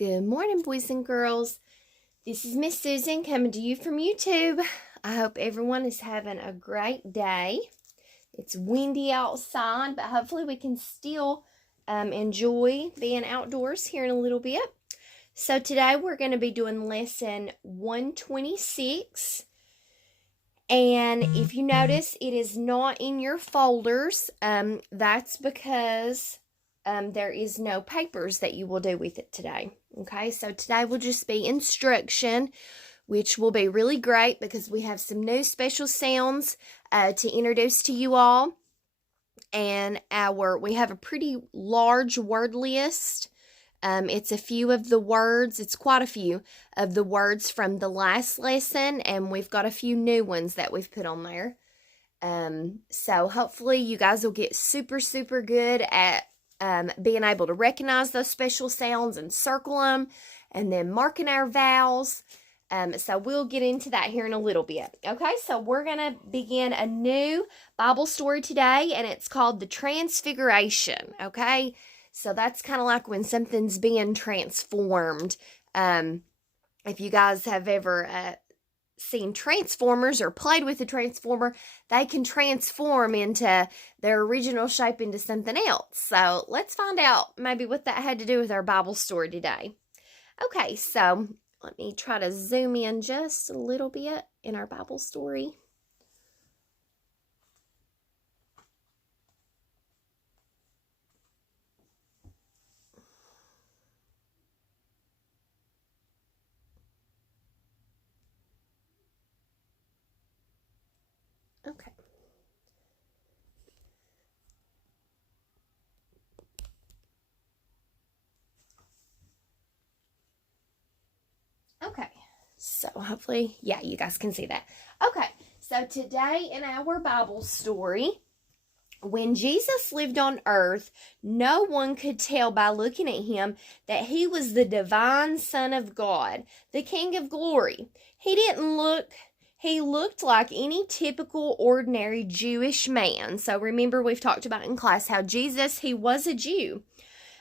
Good morning, boys and girls. This is Miss Susan coming to you from YouTube. I hope everyone is having a great day. It's windy outside, but hopefully we can still enjoy being outdoors here in a little bit. So today we're going to be doing lesson 126. And if you notice, it is not in your folders. That's because there is no papers that you will do with it today. Okay, so today will just be instruction, which will be really great because we have some new special sounds to introduce to you all. And we have a pretty large word list. It's a few of the words. It's quite a few of the words from the last lesson, and we've got a few new ones that we've put on there. So hopefully you guys will get super good at being able to recognize those special sounds and circle them, and then marking our vowels. So we'll get into that here in a little bit. Okay, so we're going to begin a new Bible story today, and it's called The Transfiguration. Okay, so that's kind of like when something's being transformed. If you guys have ever seen Transformers or played with a Transformer, they can transform into their original shape into something else. So let's find out maybe what that had to do with our Bible story today. Okay, so let me try to zoom in just a little bit in our Bible story. Okay. Okay, so hopefully, yeah, you guys can see that. Okay, so today in our Bible story, when Jesus lived on earth, no one could tell by looking at him that he was the divine Son of God, the King of glory. He looked like any typical ordinary Jewish man. So remember, we've talked about in class how Jesus, he was a Jew.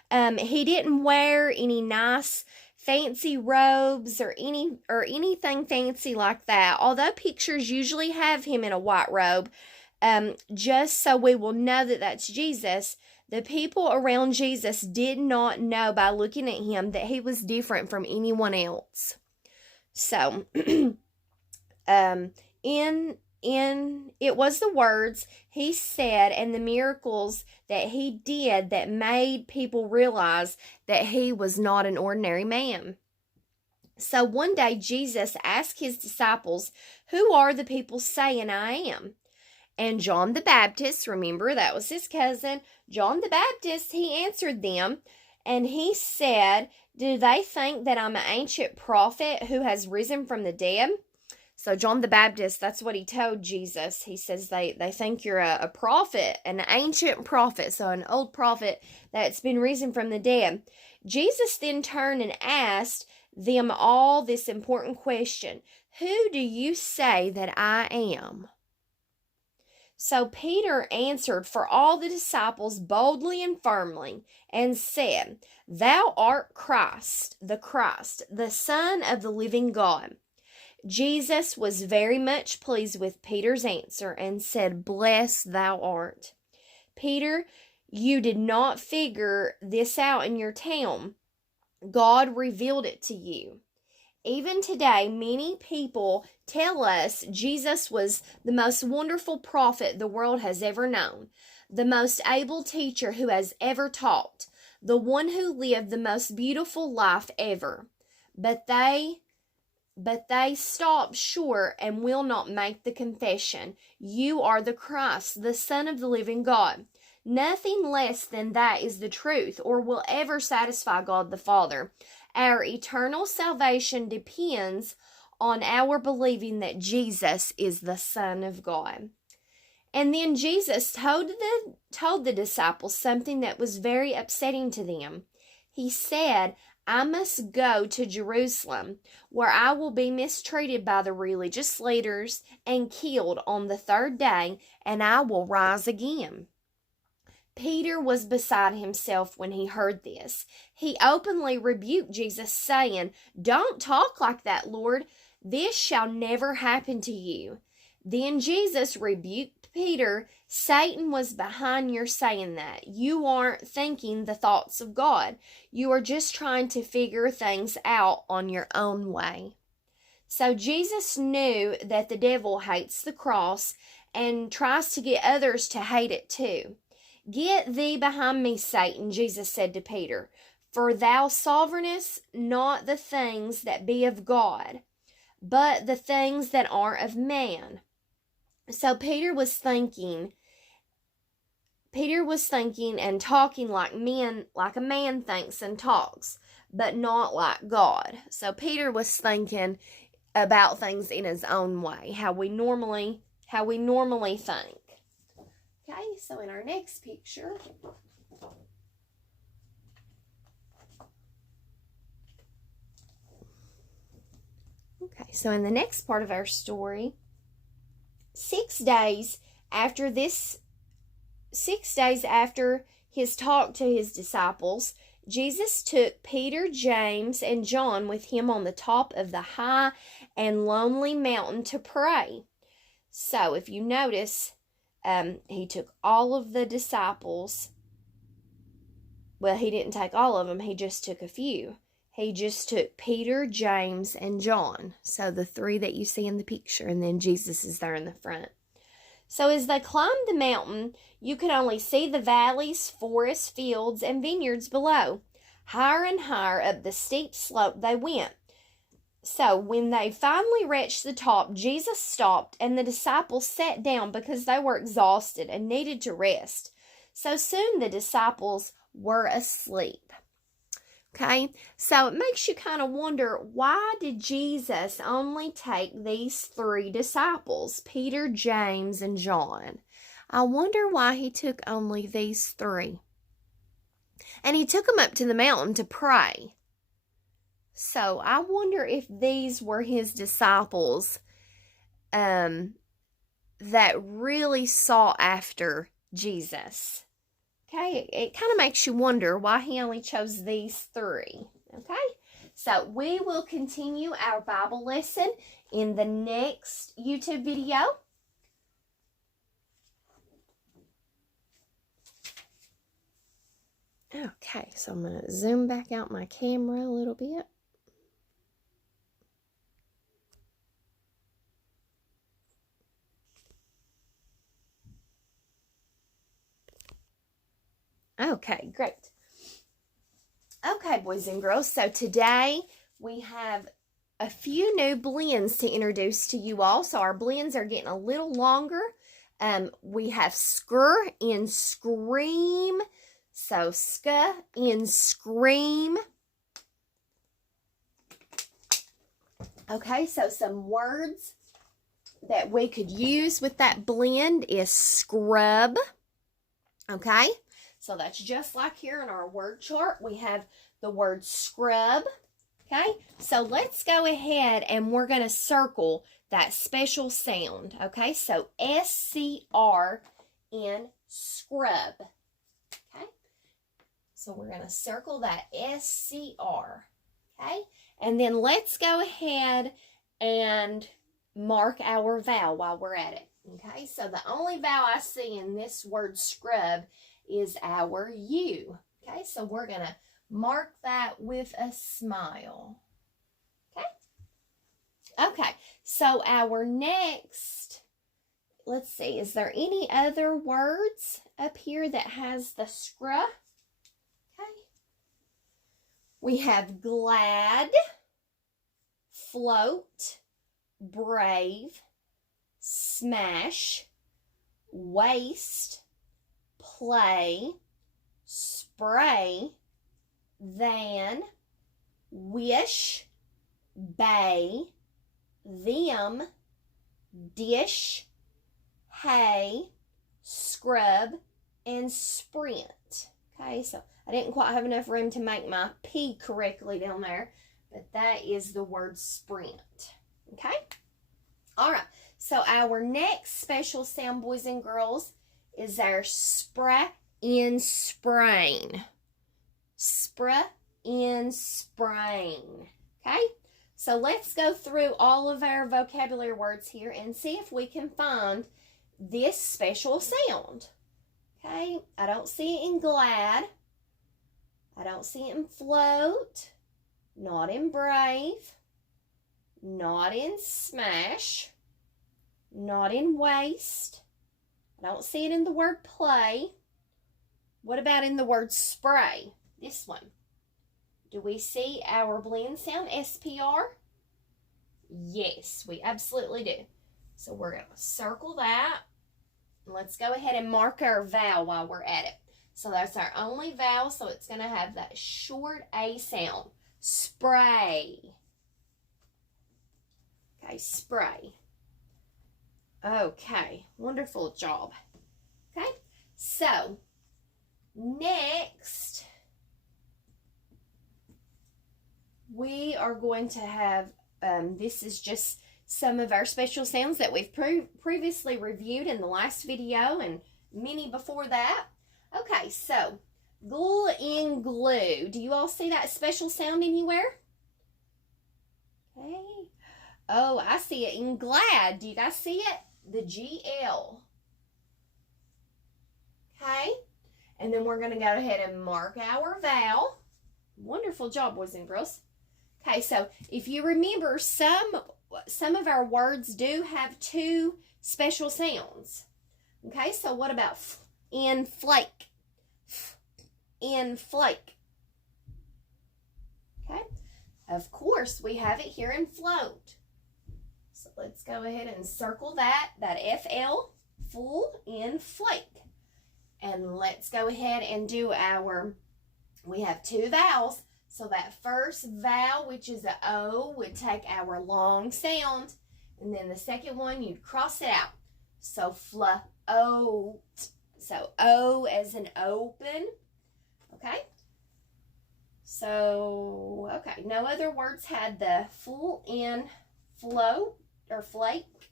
He didn't wear any nice fancy robes or anything fancy like that. Although pictures usually have him in a white robe, just so we will know that that's Jesus. The people around Jesus did not know by looking at him that he was different from anyone else. So, it was the words he said and the miracles that he did that made people realize that he was not an ordinary man. So one day Jesus asked his disciples, "Who are the people saying I am?" And John the Baptist, remember that was his cousin, John the Baptist, he answered them, and he said, "Do they think that I'm an ancient prophet who has risen from the dead?" So John the Baptist, that's what he told Jesus. He says they think you're a prophet, an ancient prophet, so an old prophet that's been risen from the dead. Jesus then turned and asked them all this important question: "Who do you say that I am?" So Peter answered for all the disciples boldly and firmly and said, "Thou art Christ, the Son of the living God." Jesus was very much pleased with Peter's answer and said, "Blessed thou art." Peter, you did not figure this out in your town. God revealed it to you. Even today, many people tell us Jesus was the most wonderful prophet the world has ever known, the most able teacher who has ever taught, the one who lived the most beautiful life ever. But they stop short and will not make the confession, "You are the Christ, the Son of the living God." Nothing less than that is the truth, or will ever satisfy God the Father. Our eternal salvation depends on our believing that Jesus is the Son of God. And then Jesus told the disciples something that was very upsetting to them. He said, "I must go to Jerusalem, where I will be mistreated by the religious leaders and killed on the third day, and I will rise again." Peter was beside himself when he heard this. He openly rebuked Jesus, saying, "Don't talk like that, Lord. This shall never happen to you." Then Jesus rebuked Peter. "Satan was behind your saying that. You aren't thinking the thoughts of God. You are just trying to figure things out on your own way." So Jesus knew that the devil hates the cross and tries to get others to hate it too. "Get thee behind me, Satan," Jesus said to Peter, "for thou sovereignest not the things that be of God, but the things that are of man." So Peter was thinking and talking like a man thinks and talks, but not like God. So Peter was thinking about things in his own way, how we normally think. Okay, so in our next picture, so in the next part of our story, 6 days after his talk to his disciples, Jesus took Peter, James, and John with him on the top of the high and lonely mountain to pray. So if you notice, he took all of the disciples. Well, he didn't take all of them. He just took a few. He just took Peter, James, and John. So the 3 that you see in the picture, and then Jesus is there in the front. So as they climbed the mountain, you could only see the valleys, forests, fields, and vineyards below. Higher and higher up the steep slope they went. So when they finally reached the top, Jesus stopped, and the disciples sat down because they were exhausted and needed to rest. So soon the disciples were asleep. Okay, so it makes you kind of wonder, why did Jesus only take these 3 disciples, Peter, James, and John? I wonder why he took only these 3. And he took them up to the mountain to pray. So I wonder if these were his disciples that really sought after Jesus. Okay, it kind of makes you wonder why he only chose these 3. Okay, so we will continue our Bible lesson in the next YouTube video. Okay, so I'm going to zoom back out my camera a little bit. Okay, great. Okay, boys and girls, so today we have a few new blends to introduce to you all. So our blends are getting a little longer. We have skr in scream. So ska in scream. Okay, so some words that we could use with that blend is scrub. Okay, so that's just like here in our word chart. We have the word scrub. Okay, so let's go ahead and we're going to circle that special sound. Okay, so SCR in scrub. Okay, so we're going to circle that SCR. Okay, and then let's go ahead and mark our vowel while we're at it. Okay, so the only vowel I see in this word scrub is our U. Okay, so we're going to mark that with a smile. Okay? Okay, so our next, let's see, is there any other words up here that has the scra? Okay. We have glad, float, brave, smash, waste, play, spray, than, wish, bay, them, dish, hay, scrub, and sprint. Okay, so I didn't quite have enough room to make my P correctly down there, but that is the word sprint. Okay? All right, so our next special sound, boys and girls, is our sprat in sprain. In sprain. Okay? So let's go through all of our vocabulary words here and see if we can find this special sound. Okay? I don't see it in glad. I don't see it in float. Not in brave. Not in smash. Not in waste. I don't see it in the word play. What about in the word spray? This one. Do we see our blend sound, SPR? Yes, we absolutely do. So we're going to circle that. Let's go ahead and mark our vowel while we're at it. So that's our only vowel, so it's going to have that short A sound. Spray. Okay, spray. Okay, wonderful job. Okay, so next we are going to have, this is just some of our special sounds that we've previously reviewed in the last video and many before that. Okay, so in glue. Do you all see that special sound anywhere? Okay. Oh, I see it in glad. Do you guys see it? The GL. Okay. And then we're going to go ahead and mark our vowel. Wonderful job, boys and girls. Okay, so if you remember, some of our words do have two special sounds. Okay, so what about in flake? In flake. Okay, of course, we have it here in float. So let's go ahead and circle that FL, full in flake. And let's go ahead and do we have two vowels. So that first vowel, which is an O, would take our long sound. And then the second one, you'd cross it out. So float. So O as in open. Okay. So, okay. No other words had the full in float or flake.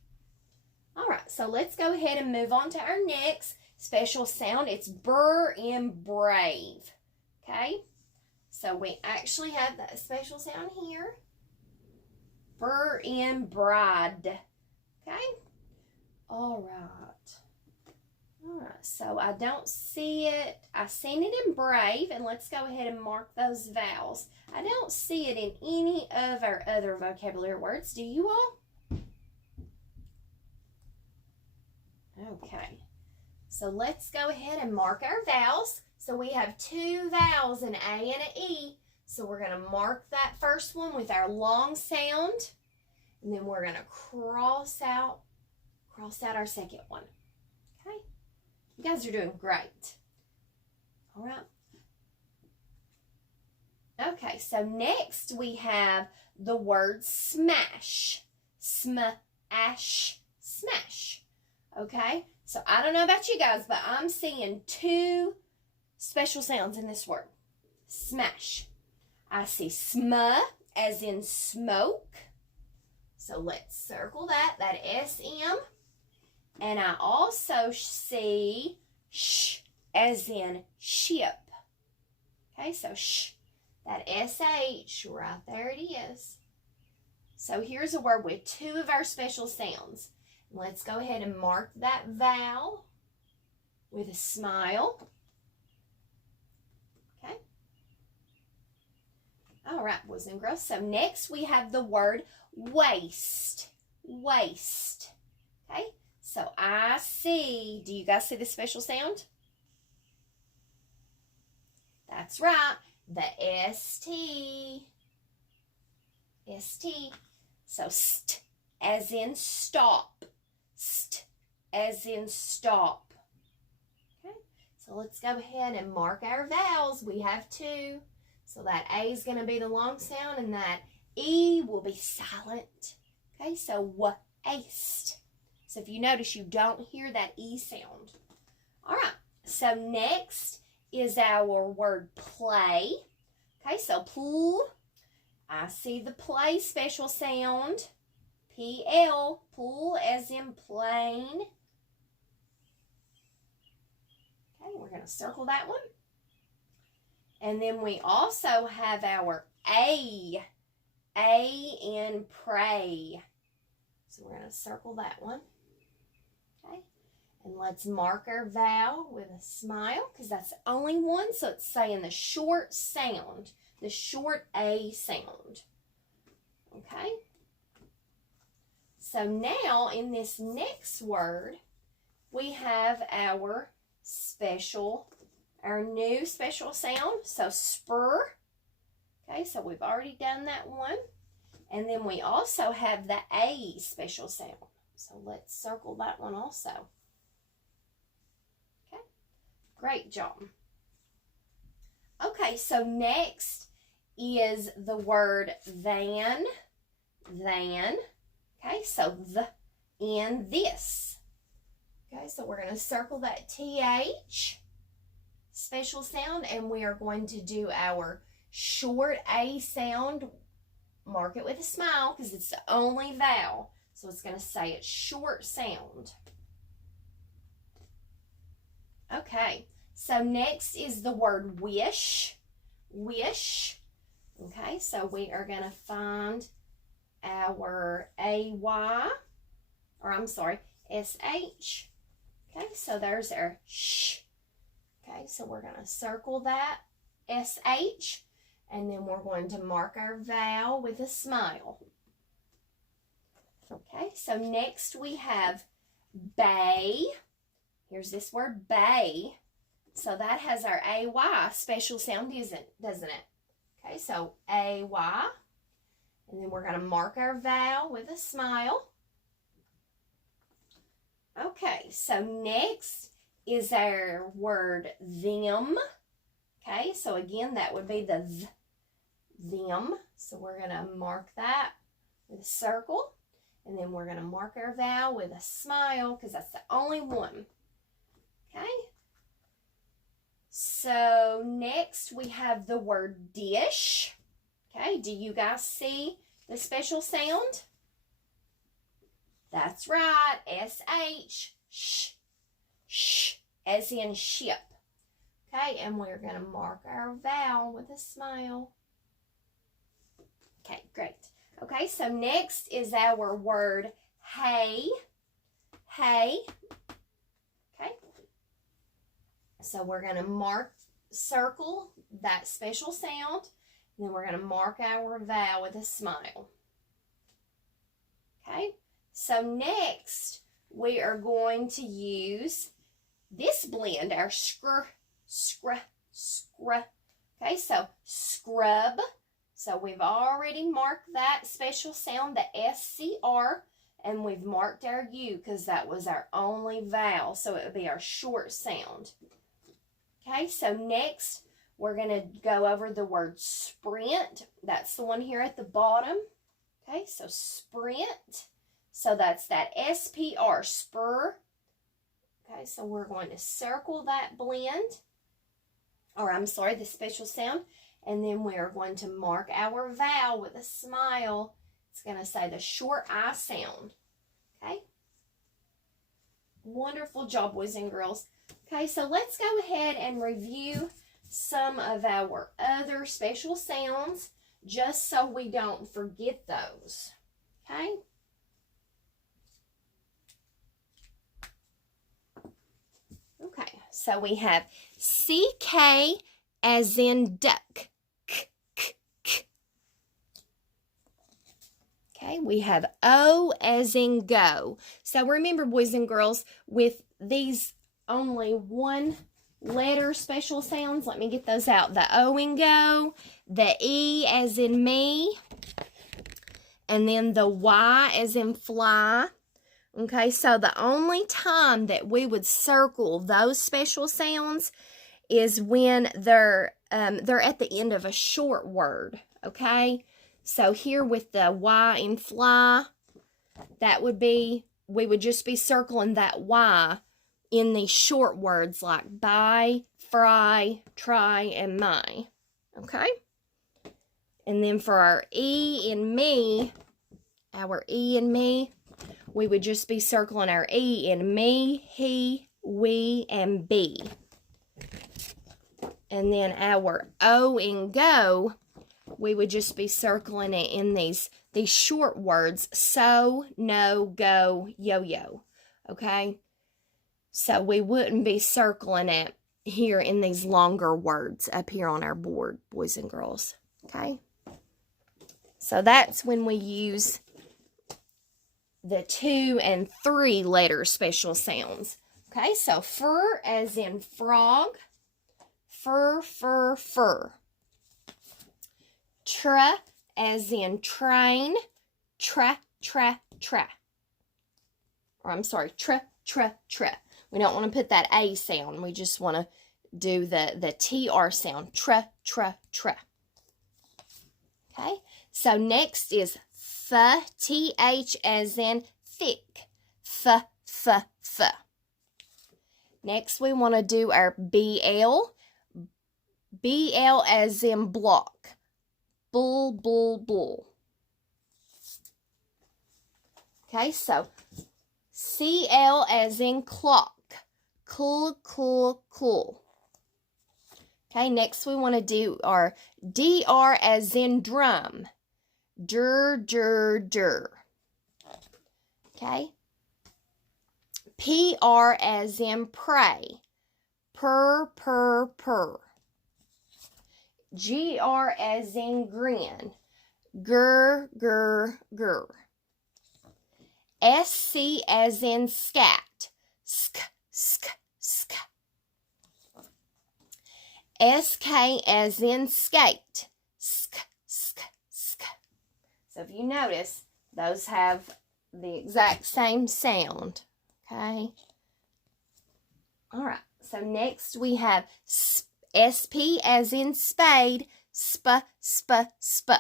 All right. So let's go ahead and move on to our next special sound. It's burr in brave. Okay. So we actually have that special sound here. Burr in bride. Okay. All right. All right. So I don't see it. I seen it in brave. And let's go ahead and mark those vowels. I don't see it in any of our other vocabulary words. Do you all? Okay. So let's go ahead and mark our vowels. So we have two vowels, an A and an E. So we're going to mark that first one with our long sound. And then we're going to cross out our second one. Okay? You guys are doing great. All right. Okay, so next we have the word smash. Smash. Smash. Okay? So I don't know about you guys, but I'm seeing two special sounds in this word. Smash. I see sma as in smoke. So let's circle that SM. And I also see sh as in ship. Okay, so sh, that SH, right there it is. So here's a word with two of our special sounds. Let's go ahead and mark that vowel with a smile. Okay. All right, boys and girls. So next we have the word waste. Waste. Okay. So I see, do you guys see the special sound? That's right. The ST. ST. So st as in stop. St as in stop. Okay. So let's go ahead and mark our vowels. We have two. So that A is going to be the long sound and that E will be silent. Okay. So waste. So if you notice, you don't hear that E sound. All right. So next is our word play. Okay. So pull. I see the play special sound. PL, pull as in plane. Okay, we're we're going to circle that one. And then we also have our A in pray. So we're going to circle that one. Okay. And let's mark our vowel with a smile because that's the only one. So it's saying the short sound, the short A sound. Okay. So now in this next word, we have our new special sound. So spur. Okay, so we've already done that one. And then we also have the A special sound. So let's circle that one also. Okay, great job. Okay, so next is the word than. Okay, so the in this. Okay, so we're going to circle that TH special sound, and we are going to do our short A sound. Mark it with a smile because it's the only vowel. So it's going to say it's short sound. Okay, so next is the word wish. Wish. Okay, so we are going to find our AY, or I'm sorry, SH. Okay, so there's our sh. Okay, so we're going to circle that SH, and then we're going to mark our vowel with a smile. Okay, so next we have bay. Here's this word bay. So that has our AY special sound, doesn't it? Okay, so AY. And then we're going to mark our vowel with a smile. Okay, so next is our word them. Okay, so again, that would be the them. So we're going to mark that with a circle. And then we're going to mark our vowel with a smile because that's the only one. Okay. So next we have the word dish. Okay, do you guys see the special sound? That's right, SH, sh, sh, as in ship. Okay, and we're going to mark our vowel with a smile. Okay, great. Okay, so next is our word hey. Hey. Okay. So we're going to circle that special sound. And then we're going to mark our vowel with a smile. Okay. So next we are going to use this blend, our scr. Okay, so scrub. So we've already marked that special sound, the SCR, and we've marked our U because that was our only vowel. So it would be our short sound. Okay, so next we're going to go over the word sprint. That's the one here at the bottom. Okay, so sprint. So that's that SPR, spur. Okay, so we're going to circle that blend, or I'm sorry, the special sound. And then we are going to mark our vowel with a smile. It's going to say the short I sound. Okay? Wonderful job, boys and girls. Okay, so let's go ahead and review some of our other special sounds just so we don't forget those. Okay? Okay, so we have CK as in duck. Okay, we have O as in go. So remember, boys and girls, with these only one letter special sounds, let me get those out. The O in go, the E as in me, and then the Y as in fly. Okay, so the only time that we would circle those special sounds is when they're at the end of a short word. Okay, so here with the Y in fly, that would be, we would just be circling that Y in these short words like buy, fry, try, and my. Okay, and then for our E in me, we would just be circling our E in me, he, we, and be. And then our O in go, we would just be circling it in these short words. So, no, go, yo-yo. Okay? So we wouldn't be circling it here in these longer words up here on our board, boys and girls. Okay? So that's when we use the 2 and 3 letter special sounds. Okay, so fur as in frog. Fur, fur, fur. Tra as in train. Tra, tra, tra. Or I'm sorry, tra, tra, tra. We don't want to put that A sound. We just want to do the TR sound. Tra, tra, tra. Okay, so next is th, TH as in thick. Th, th, th. Next we want to do our BL. BL as in block. Bull, bull, bull. Okay, so CL as in clock. Cool, cool, cool. Okay, next we want to do our DR as in drum. Dur, dur, dur. Okay. PR as in pray. Purr, purr, purr. GR as in grin. Gur, gur, gur. SC as in scat. Sk, sk, sk. SK as in skate. Sk, sk, sk. So if you notice, those have the exact same sound. Okay. All right. So next we have SP as in spade. Sp, sp, sp.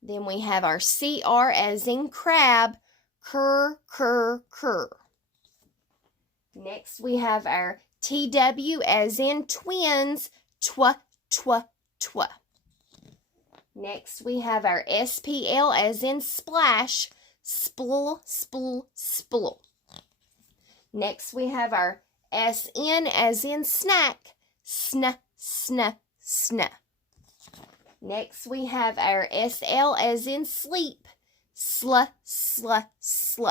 Then we have our CR as in crab. Cur, cur, cur. Next we have our TW as in twins. Twa, twa, twa. Next we have our SPL as in splash. Spl, spl, spl. Next we have our SN as in snack. Sn, sn, sn. Next we have our SL as in sleep. Sl, sl, sl.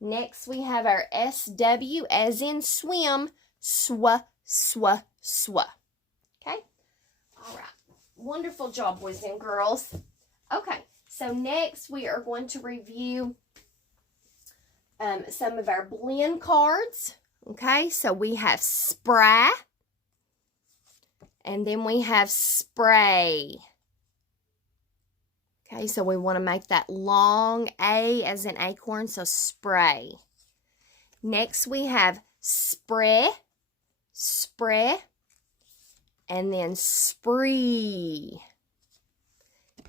Next we have our SW as in swim. Swa, swa, swa. Okay? All right. Wonderful job, boys and girls. Okay, so next we are going to review some of our blend cards. Okay, so we have spray. And then we have spray. Okay, so we want to make that long A as in acorn, so spray. Next we have spray, spray, and then spree.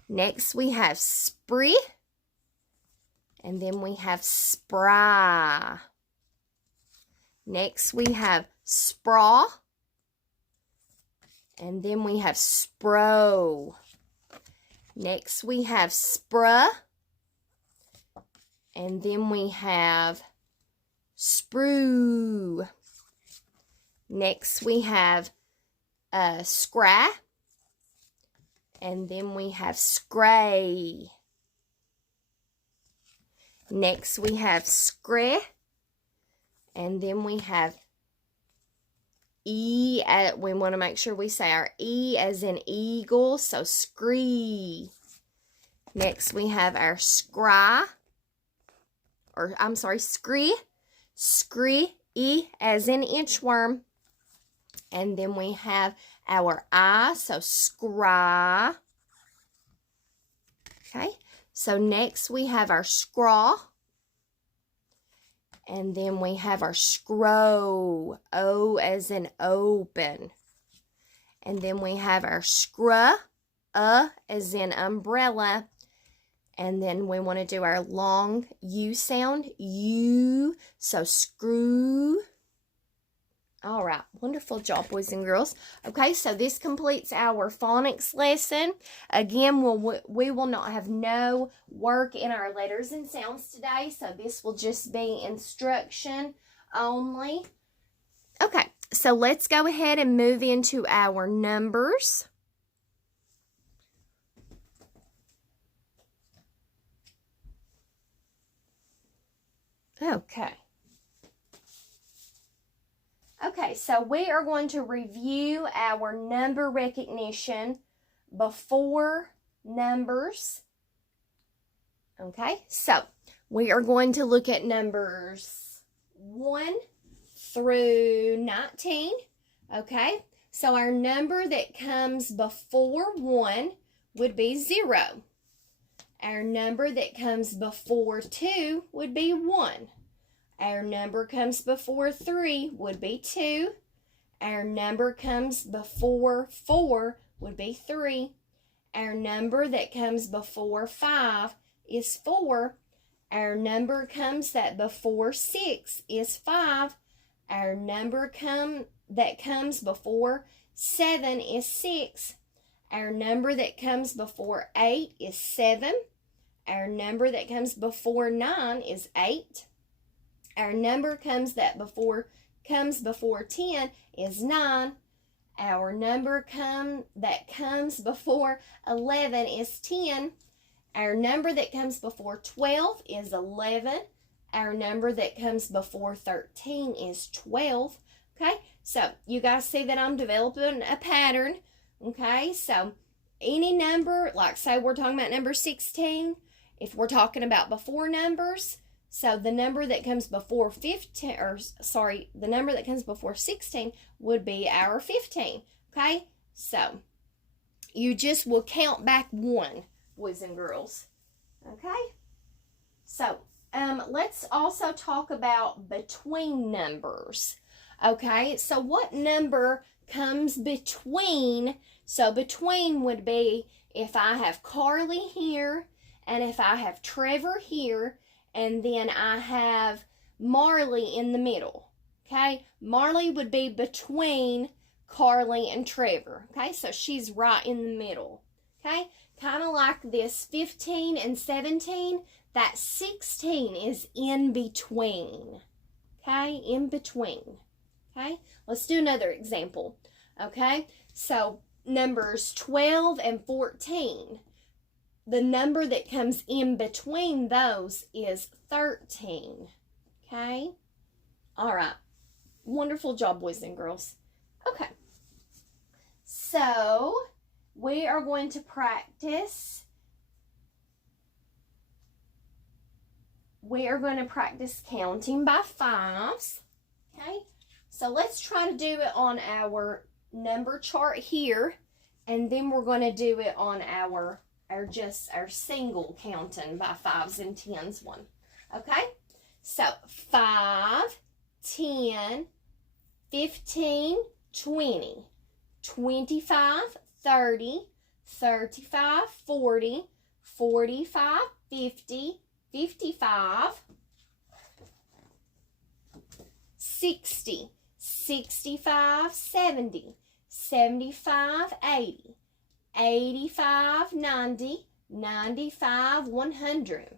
Next we have spree, and then we have spry. Next we have spraw, and then we have spro. Next we have spruh, and then we have sprue. Next we have scry, and then we have scray. Next we have scray, and then we have E. We want to make sure we say our E as in eagle, so scree. Next we have our scry, or I'm sorry, scree. Scree, E as in inchworm. And then we have our I, so scry. Okay, so next we have our scraw. And then we have our scrow, O as in open. And then we have our scruh, as in umbrella. And then we want to do our long U sound, U, so screw. All right, wonderful job, boys and girls. Okay, so this completes our phonics lesson. Again, we will not have no work in our letters and sounds today, so this will just be instruction only. Okay, So let's go ahead and move into our numbers. Okay. Okay, so we are going to review our number recognition before numbers. Okay, so we are going to look at numbers 1 through 19. Okay, so our number that comes before 1 would be 0. Our number that comes before 2 would be 1. Our number comes before 3 would be 2. Our number comes before 4 would be 3. Our number that comes before 5 is 4. Our number comes that before 6 is 5. Our number that comes before 7 is 6. Our number that comes before 8 is 7. Our number that comes before 9 is 8. Our number comes before 10 is 9. Our number that comes before 11 is 10. Our number that comes before 12 is 11. Our number that comes before 13 is 12. Okay, so you guys see that I'm developing a pattern. Okay, so any number, like say we're talking about number 16, if we're talking about before numbers, so the number that comes before the number that comes before 16 would be our 15. Okay, so you just will count back 1, boys and girls. Okay, so let's also talk about between numbers. Okay, so what number comes between? So between would be if I have Carly here, and if I have Trevor here, and then I have Marley in the middle. Okay, Marley would be between Carly and Trevor. Okay, so she's right in the middle. Okay, kind of like this 15 and 17, that 16 is in between. Okay, in between. Okay, let's do another example. Okay, so numbers 12 and 14. The number that comes in between those is 13. Okay? All right. Wonderful job, boys and girls. Okay. So, we are going to practice. We are going to practice counting by 5s. Okay? So, let's try to do it on our number chart here. And then we're going to do it on our single counting by 5s and 10s one. Okay? So 5, 10, 15, 20, 25, 30, 35, 40, 45, 50, 55, 60, 65, 70, 75, 80, 85, 90, 95, 100.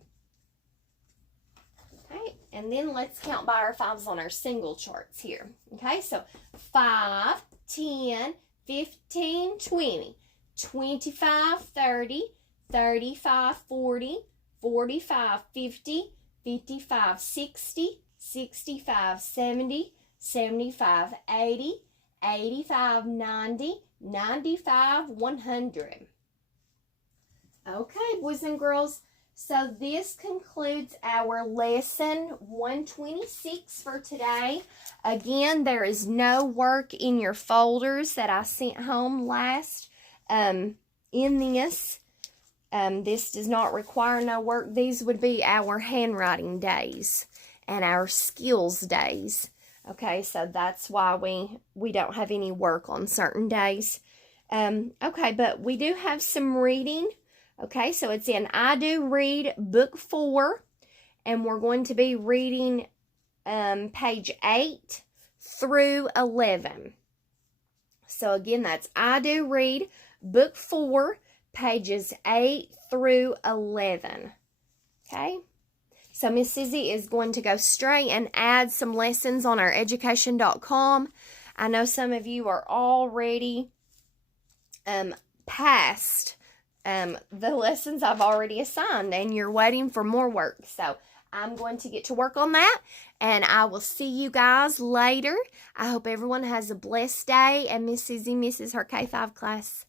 Okay, and then let's count by our 5s on our single charts here. Okay, so 5, 10, 15, 20, 25, 30, 35, 40, 45, 50, 55, 60, 65, 70, 75, 80, 85, 90, 95, 100. Okay, boys and girls, so this concludes our lesson 126 for today. Again, there is no work in your folders that I sent home last in this. This does not require no work. These would be our handwriting days and our skills days. Okay, so that's why we don't have any work on certain days. Okay, but we do have some reading. Okay, so it's in I Do Read Book 4, and we're going to be reading page 8 through 11. So again, that's I Do Read Book 4, pages 8 through 11. Okay? So Miss Susie is going to go straight and add some lessons on our education.com. I know some of you are already past the lessons I've already assigned, and you're waiting for more work. So I'm going to get to work on that, and I will see you guys later. I hope everyone has a blessed day, and Miss Susie misses her K-5 class.